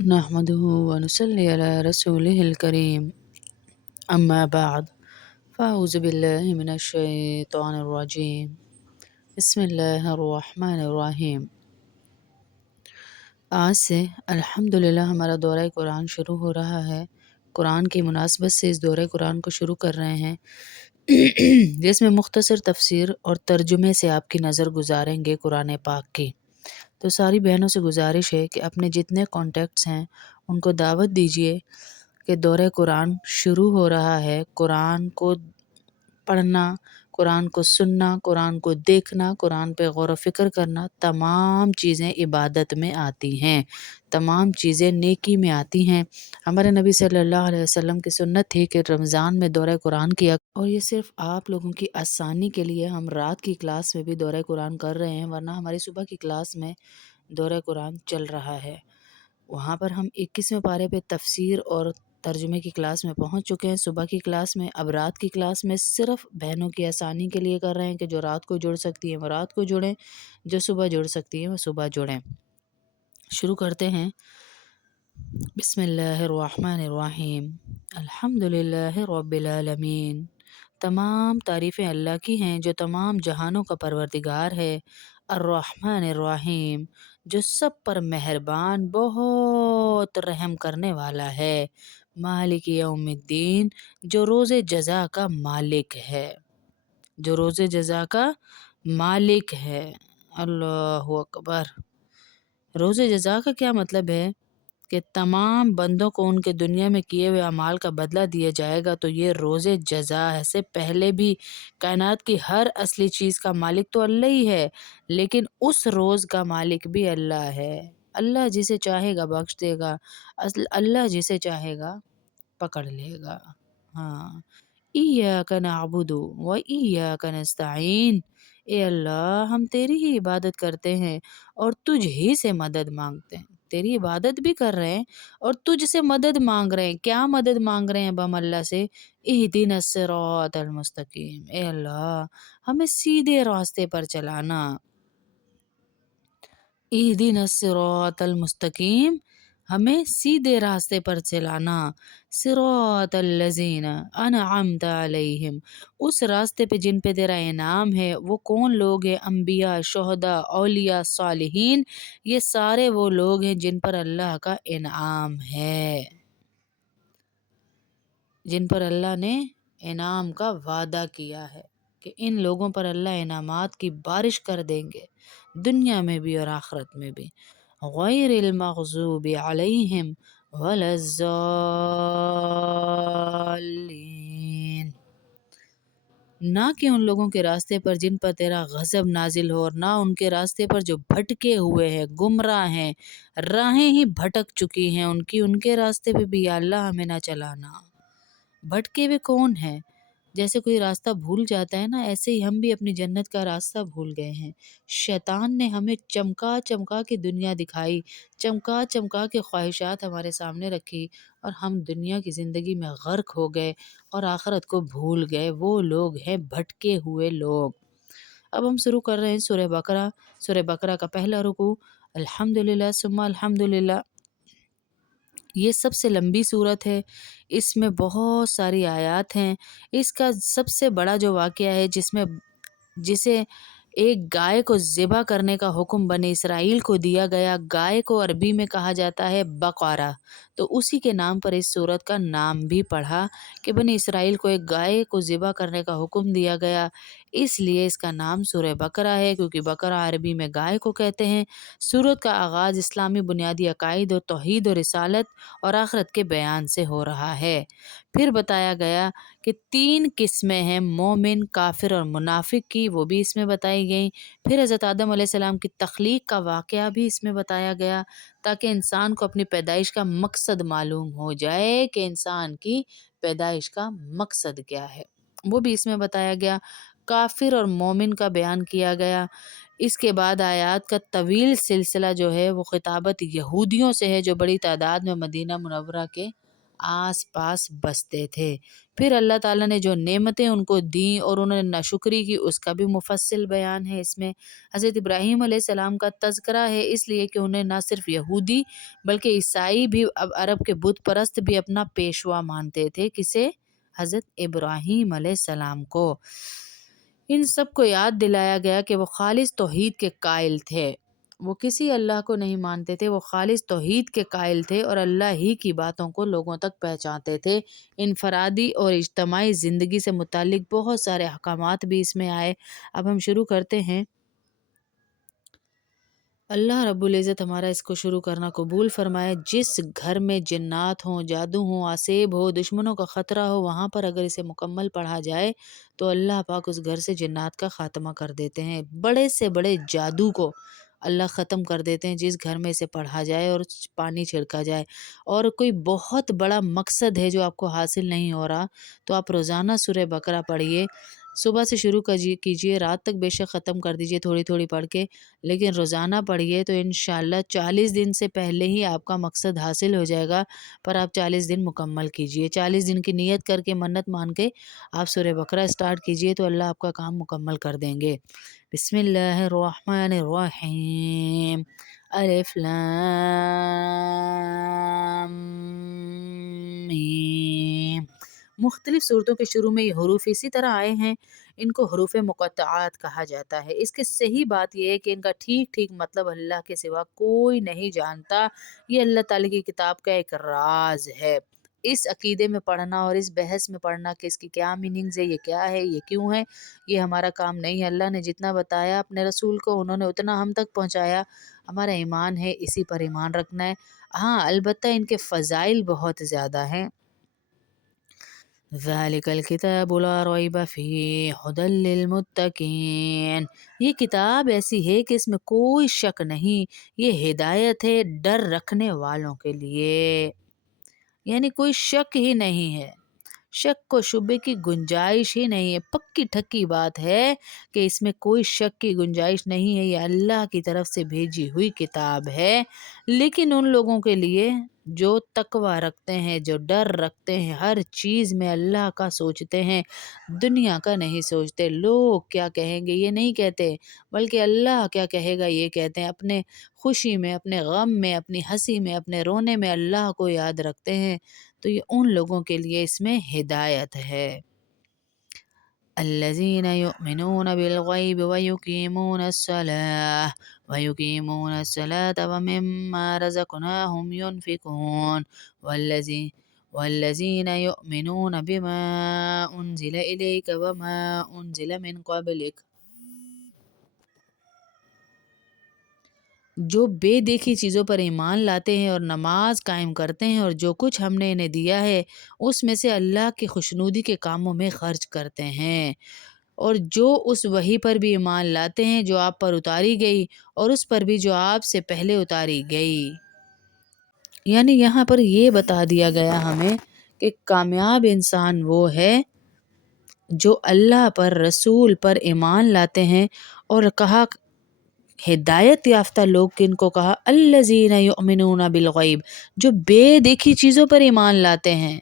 نحمده ونصلي على رسوله الكريم أما بعد فأعوذ بالله من الشيطان الرجيم بسم الله الرحمن الرحیم۔ آج سے الحمدللہ ہمارا دورہ قرآن شروع ہو رہا ہے۔ قرآن کی مناسبت سے اس دورہ قرآن کو شروع کر رہے ہیں جس میں مختصر تفسیر اور ترجمے سے آپ کی نظر گزاریں گے قرآن پاک کی۔ تو ساری بہنوں سے گزارش ہے کہ اپنے جتنے کانٹیکٹس ہیں ان کو دعوت دیجیے کہ دورہ قرآن شروع ہو رہا ہے۔ قرآن کو پڑھنا، قرآن کو سننا، قرآن کو دیکھنا، قرآن پہ غور و فکر کرنا، تمام چیزیں عبادت میں آتی ہیں، تمام چیزیں نیکی میں آتی ہیں۔ ہمارے نبی صلی اللہ علیہ وسلم کی سنت تھی کہ رمضان میں دورہ قرآن کیا، اور یہ صرف آپ لوگوں کی آسانی کے لیے ہم رات کی کلاس میں بھی دورہ قرآن کر رہے ہیں، ورنہ ہماری صبح کی کلاس میں دورہ قرآن چل رہا ہے۔ وہاں پر ہم 21ویں پارے پہ تفسیر اور ترجمے کی کلاس میں پہنچ چکے ہیں صبح کی کلاس میں۔ اب رات کی کلاس میں صرف بہنوں کی آسانی کے لیے کر رہے ہیں کہ جو رات کو جڑ سکتی ہیں وہ رات کو جڑیں، جو صبح جڑ سکتی ہیں وہ صبح جڑیں۔ شروع کرتے ہیں۔ بسم اللہ الرحمن الرحیم۔ الحمدللہ رب العالمین۔ تمام تعریفیں اللہ کی ہیں جو تمام جہانوں کا پروردگار ہے۔ الرحمن الرحیم، جو سب پر مہربان، بہت رحم کرنے والا ہے۔ مالک یوم الدین، جو روز جزا کا مالک ہے، جو روز جزا کا مالک ہے۔ اللہ اکبر۔ روز جزا کا کیا مطلب ہے؟ کہ تمام بندوں کو ان کے دنیا میں کیے ہوئے اعمال کا بدلہ دیا جائے گا، تو یہ روز جزا ہے۔ سے پہلے بھی کائنات کی ہر اصلی چیز کا مالک تو اللہ ہی ہے، لیکن اس روز کا مالک بھی اللہ ہے۔ اللہ جسے چاہے گا بخش دے گا، اللہ جسے چاہے گا پکڑ لے گا۔ ہاں، ایاک نعبد و ایاک نستعین۔ اے اللہ، ہم تیری ہی عبادت کرتے ہیں اور تجھ ہی سے مدد مانگتے ہیں۔ تیری عبادت بھی کر رہے ہیں اور تجھ سے مدد مانگ رہے ہیں۔ کیا مدد مانگ رہے ہیں اب ہم اللہ سے؟ اہدنا الصراط المستقیم۔ اے اللہ، ہمیں سیدھے راستے پر چلانا۔ اہدنا الصراط المستقیم، ہمیں سیدھے راستے پر چلانا۔ صراط الذین انعمت علیہم، اس راستے پہ جن پہ تیرا انعام ہے۔ وہ کون لوگ ہیں؟ انبیاء، شہداء، اولیاء، صالحین، یہ سارے وہ لوگ ہیں جن پر اللہ کا انعام ہے، جن پر اللہ نے انعام کا وعدہ کیا ہے کہ ان لوگوں پر اللہ انعامات کی بارش کر دیں گے، دنیا میں بھی اور آخرت میں بھی۔ غیر المغضوب علیہم ولا الضالین، نہ کہ ان لوگوں کے راستے پر جن پر تیرا غضب نازل ہو، اور نہ ان کے راستے پر جو بھٹکے ہوئے ہیں، گمراہ ہیں، راہیں ہی بھٹک چکی ہیں ان کے راستے پہ بھی یا اللہ ہمیں نہ چلانا۔ بھٹکے ہوئے کون ہیں؟ جیسے کوئی راستہ بھول جاتا ہے نا، ایسے ہی ہم بھی اپنی جنت کا راستہ بھول گئے ہیں۔ شیطان نے ہمیں چمکا چمکا کے دنیا دکھائی، چمکا چمکا کے خواہشات ہمارے سامنے رکھی، اور ہم دنیا کی زندگی میں غرق ہو گئے اور آخرت کو بھول گئے۔ وہ لوگ ہیں بھٹکے ہوئے لوگ۔ اب ہم شروع کر رہے ہیں سورہ بقرہ۔ سورہ بقرہ کا پہلا رکوع الحمدللہ ثم الحمدللہ۔ یہ سب سے لمبی سورت ہے، اس میں بہت ساری آیات ہیں۔ اس کا سب سے بڑا جو واقعہ ہے جسے ایک گائے کو ذبح کرنے کا حکم بنی اسرائیل کو دیا گیا۔ گائے کو عربی میں کہا جاتا ہے بقرہ، تو اسی کے نام پر اس سورت کا نام بھی پڑھا کہ بنی اسرائیل کو ایک گائے کو ذبح کرنے کا حکم دیا گیا، اس لیے اس کا نام سورہ بقرہ ہے، کیونکہ بقرہ عربی میں گائے کو کہتے ہیں۔ سورت کا آغاز اسلامی بنیادی عقائد اور توحید اور رسالت اور آخرت کے بیان سے ہو رہا ہے۔ پھر بتایا گیا کہ 3 قسمیں ہیں مومن، کافر اور منافق کی، وہ بھی اس میں بتائی گئیں۔ پھر حضرت آدم علیہ السلام کی تخلیق کا واقعہ بھی اس میں بتایا گیا، تاکہ انسان کو اپنی پیدائش کا مقصد معلوم ہو جائے کہ انسان کی پیدائش کا مقصد کیا ہے، وہ بھی اس میں بتایا گیا۔ کافر اور مومن کا بیان کیا گیا۔ اس کے بعد آیات کا طویل سلسلہ جو ہے وہ خطابت یہودیوں سے ہے، جو بڑی تعداد میں مدینہ منورہ کے آس پاس بستے تھے۔ پھر اللہ تعالیٰ نے جو نعمتیں ان کو دیں اور انہوں نے ناشکری کی، اس کا بھی مفصل بیان ہے اس میں۔ حضرت ابراہیم علیہ السلام کا تذکرہ ہے، اس لیے کہ انہیں نہ صرف یہودی بلکہ عیسائی بھی، اب عرب کے بت پرست بھی اپنا پیشوا مانتے تھے۔ کسے؟ حضرت ابراہیم علیہ السلام کو۔ ان سب کو یاد دلایا گیا کہ وہ خالص توحید کے قائل تھے، وہ کسی اللہ کو نہیں مانتے تھے، وہ خالص توحید کے قائل تھے اور اللہ ہی کی باتوں کو لوگوں تک پہنچاتے تھے۔ انفرادی اور اجتماعی زندگی سے متعلق بہت سارے احکامات بھی اس میں آئے۔ اب ہم شروع کرتے ہیں۔ اللہ رب العزت ہمارا اس کو شروع کرنا قبول فرمائے۔ جس گھر میں جنات ہوں، جادو ہوں، آسیب ہو، دشمنوں کا خطرہ ہو، وہاں پر اگر اسے مکمل پڑھا جائے تو اللہ پاک اس گھر سے جنات کا خاتمہ کر دیتے ہیں۔ بڑے سے بڑے جادو کو اللہ ختم کر دیتے ہیں جس گھر میں اسے پڑھا جائے اور پانی چھڑکا جائے۔ اور کوئی بہت بڑا مقصد ہے جو آپ کو حاصل نہیں ہو رہا تو آپ روزانہ سورہ بقرہ پڑھیے، صبح سے شروع کیجیے، رات تک بے شک ختم کر دیجیے تھوڑی تھوڑی پڑھ کے، لیکن روزانہ پڑھیے تو انشاءاللہ 40 دن سے پہلے ہی آپ کا مقصد حاصل ہو جائے گا۔ پر آپ 40 دن مکمل کیجیے، 40 دن کی نیت کر کے، منت مان کے آپ سورہ بقرہ اسٹارٹ کیجیے تو اللہ آپ کا کام مکمل کر دیں گے۔ بسم اللہ الرحمن الرحیم، الف لام میم۔ مختلف صورتوں کے شروع میں یہ حروف اسی طرح آئے ہیں، ان کو حروف مقطعات کہا جاتا ہے۔ اس کی صحیح بات یہ ہے کہ ان کا ٹھیک ٹھیک مطلب اللہ کے سوا کوئی نہیں جانتا، یہ اللہ تعالیٰ کی کتاب کا ایک راز ہے۔ اس عقیدے میں پڑھنا اور اس بحث میں پڑھنا کہ اس کی کیا میننگز ہے، یہ کیا ہے، یہ کیوں ہے، یہ ہمارا کام نہیں ہے۔ اللہ نے جتنا بتایا اپنے رسول کو، انہوں نے اتنا ہم تک پہنچایا، ہمارا ایمان ہے اسی پر ایمان رکھنا ہے۔ ہاں البتہ ان کے فضائل بہت زیادہ ہیں۔ ذَلِكَ الْكِتَابُ لَا رَيْبَ فِيهِ هُدًى لِّلْمُتَّقِينَ، یہ کتاب ایسی ہے کہ اس میں کوئی شک نہیں، یہ ہدایت ہے ڈر رکھنے والوں کے لیے، یعنی کوئی شک ہی نہیں ہے، شک و شبے کی گنجائش ہی نہیں ہے، پکی ٹھکی بات ہے کہ اس میں کوئی شک کی گنجائش نہیں ہے، یہ اللہ کی طرف سے بھیجی ہوئی کتاب ہے۔ لیکن ان لوگوں کے لیے جو تقوی رکھتے ہیں، جو ڈر رکھتے ہیں، ہر چیز میں اللہ کا سوچتے ہیں، دنیا کا نہیں سوچتے، لوگ کیا کہیں گے یہ نہیں کہتے، بلکہ اللہ کیا کہے گا یہ کہتے ہیں۔ اپنے خوشی میں، اپنے غم میں، اپنی ہنسی میں، اپنے رونے میں اللہ کو یاد رکھتے ہیں، تو یہ ان لوگوں کے لیے اس میں ہدایت ہے۔ الذین یؤمنون بالغیب ویقیمون الصلاة ومما رزقناہم ینفقون والذین یؤمنون بما انزل الیک وما انزل من قبلک، جو بے دیکھی چیزوں پر ایمان لاتے ہیں اور نماز قائم کرتے ہیں اور جو کچھ ہم نے انہیں دیا ہے اس میں سے اللہ کی خوشنودی کے کاموں میں خرچ کرتے ہیں، اور جو اس وحی پر بھی ایمان لاتے ہیں جو آپ پر اتاری گئی اور اس پر بھی جو آپ سے پہلے اتاری گئی۔ یعنی یہاں پر یہ بتا دیا گیا ہمیں کہ کامیاب انسان وہ ہے جو اللہ پر، رسول پر ایمان لاتے ہیں، اور کہا ہدایت یافتہ لوگ کن کو کہا؟ الذین یؤمنون بالغیب، جو بے دیکھی چیزوں پر ایمان لاتے ہیں،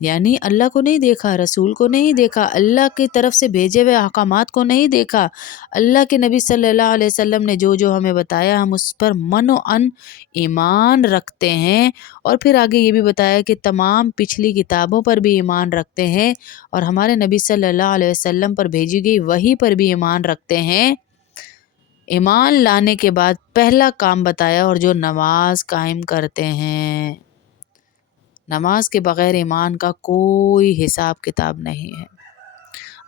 یعنی اللہ کو نہیں دیکھا، رسول کو نہیں دیکھا، اللہ کی طرف سے بھیجے ہوئے احکامات کو نہیں دیکھا، اللہ کے نبی صلی اللہ علیہ وسلم نے جو جو ہمیں بتایا ہم اس پر من و عن ایمان رکھتے ہیں، اور پھر آگے یہ بھی بتایا کہ تمام پچھلی کتابوں پر بھی ایمان رکھتے ہیں اور ہمارے نبی صلی اللہ علیہ وسلم پر بھیجی گئی وحی پر بھی ایمان رکھتے ہیں۔ ایمان لانے کے بعد پہلا کام بتایا، اور جو نماز قائم کرتے ہیں، نماز کے بغیر ایمان کا کوئی حساب کتاب نہیں ہے۔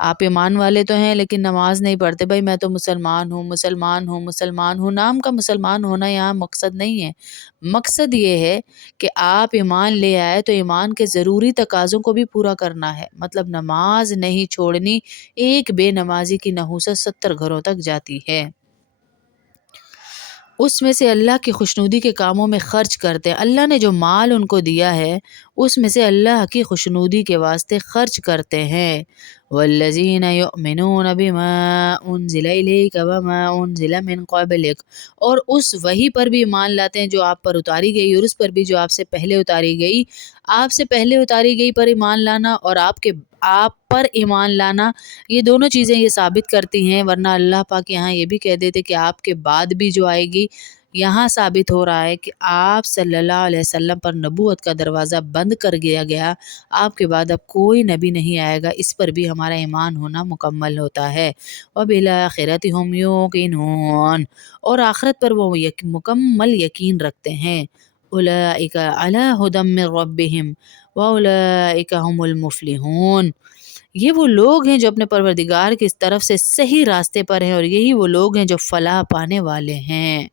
آپ ایمان والے تو ہیں لیکن نماز نہیں پڑھتے، بھائی میں تو مسلمان ہوں، مسلمان ہوں، مسلمان ہوں، نام کا مسلمان ہونا یہاں مقصد نہیں ہے۔ مقصد یہ ہے کہ آپ ایمان لے آئے تو ایمان کے ضروری تقاضوں کو بھی پورا کرنا ہے، مطلب نماز نہیں چھوڑنی۔ ایک بے نمازی کی نحوست 70 گھروں تک جاتی ہے۔ اس میں سے اللہ کی خوشنودی کے کاموں میں خرچ کرتے ہیں، اللہ نے جو مال ان کو دیا ہے اس میں سے اللہ کی خوشنودی کے واسطے خرچ کرتے ہیں۔ والذین یؤمنون بما انزل الیک وما انزل من قبلک، اور اس وحی پر بھی ایمان لاتے ہیں جو آپ پر اتاری گئی اور اس پر بھی جو آپ سے پہلے اتاری گئی. آپ سے پہلے اتاری گئی پر ایمان لانا اور آپ پر ایمان لانا، یہ دونوں چیزیں یہ ثابت کرتی ہیں، ورنہ اللہ پاک یہاں یہ بھی کہہ دیتے کہ آپ کے بعد بھی جو آئے گی. یہاں ثابت ہو رہا ہے کہ آپ صلی اللہ علیہ وسلم پر نبوت کا دروازہ بند کر دیا گیا، آپ کے بعد اب کوئی نبی نہیں آئے گا، اس پر بھی ہمارا ایمان ہونا مکمل ہوتا ہے. وَبِالْآخِرَةِ هُمْ يُوقِنُونَ، اور آخرت پر وہ مکمل یقین رکھتے ہیں. اولئک علی ھدی من ربہم واولئک ھم المفلحون، یہ وہ لوگ ہیں جو اپنے پروردگار کی طرف سے صحیح راستے پر ہیں اور یہی وہ لوگ ہیں جو فلاح پانے والے ہیں.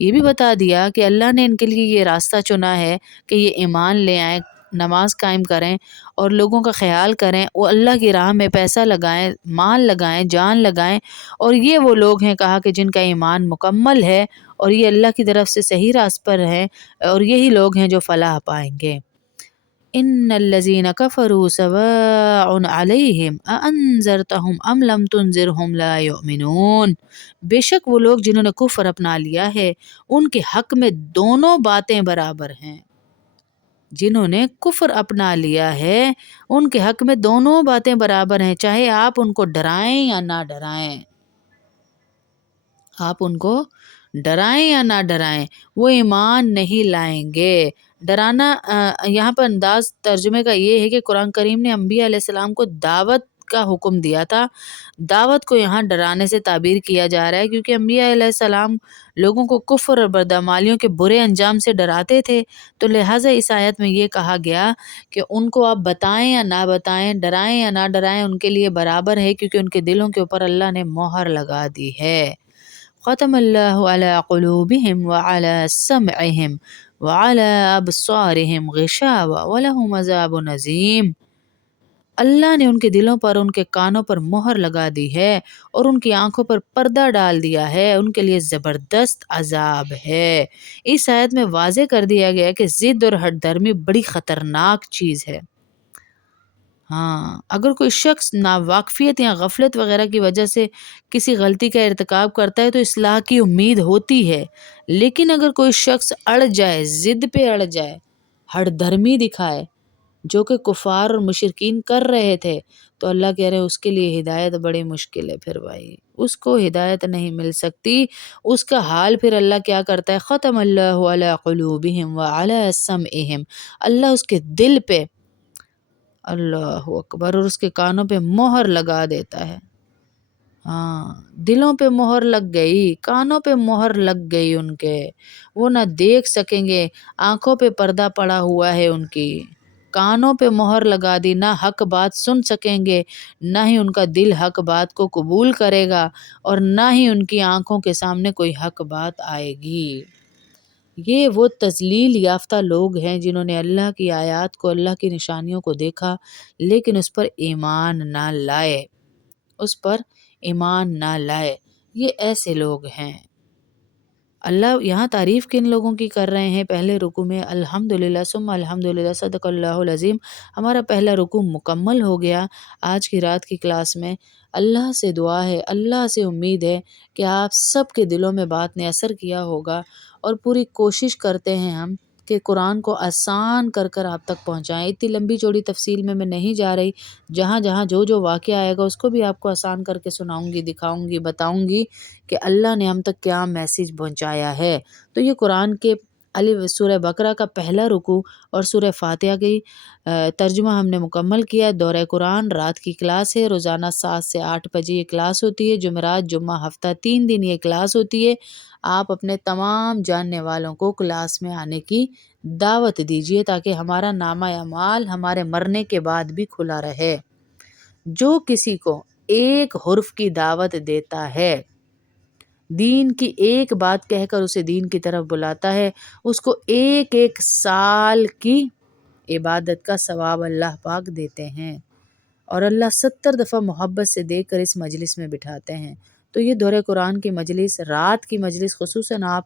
یہ بھی بتا دیا کہ اللہ نے ان کے لیے یہ راستہ چنا ہے کہ یہ ایمان لے آئیں، نماز قائم کریں اور لوگوں کا خیال کریں، وہ اللہ کی راہ میں پیسہ لگائیں، مال لگائیں، جان لگائیں، اور یہ وہ لوگ ہیں کہا کہ جن کا ایمان مکمل ہے اور یہ اللہ کی طرف سے صحیح راست پر ہیں اور یہی لوگ ہیں جو فلاح پائیں گے. ان الذين كفروا سواء عليهم اانذرتهم ام لم تنذرهم لا يؤمنون، بے شک وہ لوگ جنہوں نے کفر اپنا لیا ہے ان کے حق میں دونوں باتیں برابر ہیں. جنہوں نے کفر اپنا لیا ہے ان کے حق میں دونوں باتیں برابر ہیں، چاہے آپ ان کو ڈرائیں یا نہ ڈرائیں، آپ ان کو ڈرائیں یا نہ ڈرائیں وہ ایمان نہیں لائیں گے. ڈرانا یہاں پر انداز ترجمے کا یہ ہے کہ قرآن کریم نے انبیاء علیہ السلام کو دعوت کا حکم دیا تھا، دعوت کو یہاں ڈرانے سے تعبیر کیا جا رہا ہے کیونکہ انبیاء علیہ السلام لوگوں کو کفر اور بدعمالیوں کے برے انجام سے ڈراتے تھے، تو لہٰذا اس آیت میں یہ کہا گیا کہ ان کو آپ بتائیں یا نہ بتائیں، ڈرائیں یا نہ ڈرائیں، ان کے لیے برابر ہے کیونکہ ان کے دلوں کے اوپر اللہ نے مہر لگا دی ہے. ختم اللہ علی قلوبہم وعلی سمعہم وعلی ابصارہم غشاوہ ولہم عذاب عظیم، اللہ نے ان کے دلوں پر، ان کے کانوں پر مہر لگا دی ہے اور ان کی آنکھوں پر پردہ ڈال دیا ہے، ان کے لیے زبردست عذاب ہے. اس آیت میں واضح کر دیا گیا کہ ضد اور ہٹ دھرمی بڑی خطرناک چیز ہے. ہاں، اگر کوئی شخص ناواقفیت یا غفلت وغیرہ کی وجہ سے کسی غلطی کا ارتکاب کرتا ہے تو اصلاح کی امید ہوتی ہے، لیکن اگر کوئی شخص اڑ جائے، ضد پہ اڑ جائے، ہٹ دھرمی دکھائے جو کہ کفار اور مشرکین کر رہے تھے، تو اللہ کہہ رہے ہیں اس کے لیے ہدایت بڑی مشکل ہے. پھر بھائی اس کو ہدایت نہیں مل سکتی. اس کا حال پھر اللہ کیا کرتا ہے؟ ختم اللہ علی قلوبہم وعلی سمعہم، اللہ اس کے دل پہ، اللہ اکبر، اور اس کے کانوں پہ مہر لگا دیتا ہے. ہاں، دلوں پہ مہر لگ گئی، کانوں پہ مہر لگ گئی ان کے، وہ نہ دیکھ سکیں گے، آنکھوں پہ پردہ پڑا ہوا ہے ان کی، کانوں پہ مہر لگا دی، نہ حق بات سن سکیں گے، نہ ہی ان کا دل حق بات کو قبول کرے گا اور نہ ہی ان کی آنکھوں کے سامنے کوئی حق بات آئے گی. یہ وہ تذلیل یافتہ لوگ ہیں جنہوں نے اللہ کی آیات کو، اللہ کی نشانیوں کو دیکھا لیکن اس پر ایمان نہ لائے، اس پر ایمان نہ لائے. یہ ایسے لوگ ہیں. اللہ یہاں تعریف کن لوگوں کی کر رہے ہیں؟ پہلے رکوع میں الحمدللہ ثم الحمدللہ صدق اللہ العظیم، ہمارا پہلا رکوع مکمل ہو گیا آج کی رات کی کلاس میں. اللہ سے دعا ہے، اللہ سے امید ہے کہ آپ سب کے دلوں میں بات نے اثر کیا ہوگا اور پوری کوشش کرتے ہیں ہم کہ قرآن کو آسان کر کر آپ تک پہنچائیں. اتنی لمبی چوڑی تفصیل میں نہیں جا رہی، جہاں جہاں جو واقعہ آئے گا اس کو بھی آپ کو آسان کر کے سناؤں گی، دکھاؤں گی، بتاؤں گی کہ اللہ نے ہم تک کیا میسیج پہنچایا ہے. تو یہ قرآن کے سورہ بقرہ کا پہلا رکوع اور سورہ فاتحہ کی ترجمہ ہم نے مکمل کیا. دورہ قرآن رات کی کلاس ہے، روزانہ 7 سے 8 بجے یہ کلاس ہوتی ہے، جمعرات جمعہ ہفتہ 3 دن یہ کلاس ہوتی ہے. آپ اپنے تمام جاننے والوں کو کلاس میں آنے کی دعوت دیجیے تاکہ ہمارا نامہ اعمال ہمارے مرنے کے بعد بھی کھلا رہے. جو کسی کو ایک حرف کی دعوت دیتا ہے، دین کی ایک بات کہہ کر اسے دین کی طرف بلاتا ہے، اس کو ایک ایک سال کی عبادت کا ثواب اللہ پاک دیتے ہیں اور اللہ 70 دفعہ محبت سے دیکھ کر اس مجلس میں بٹھاتے ہیں. تو یہ دورہ قرآن کی مجلس، رات کی مجلس خصوصاً آپ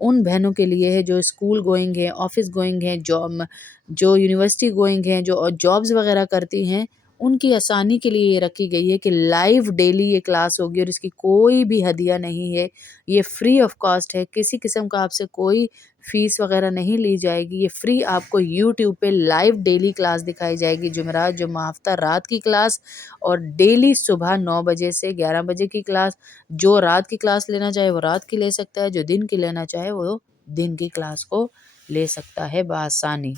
ان بہنوں کے لیے ہے جو اسکول گوئنگ ہیں، آفس گوئنگ ہیں، جو یونیورسٹی گوئنگ ہیں، جو جابز وغیرہ کرتی ہیں، ان کی آسانی کے لیے یہ رکھی گئی ہے کہ لائیو ڈیلی یہ کلاس ہوگی اور اس کی کوئی بھی ہدیہ نہیں ہے، یہ فری آف کاسٹ ہے، کسی قسم کا آپ سے کوئی فیس وغیرہ نہیں لی جائے گی، یہ فری آپ کو یوٹیوب پہ لائیو ڈیلی کلاس دکھائی جائے گی، جمعرات جمعہ ہفتہ رات کی کلاس اور ڈیلی صبح 9 بجے سے 11 بجے کی کلاس۔ جو رات کی کلاس لینا چاہے وہ رات کی لے سکتا ہے، جو دن کی لینا چاہے وہ دن کی کلاس کو لے سکتا ہے بآسانی۔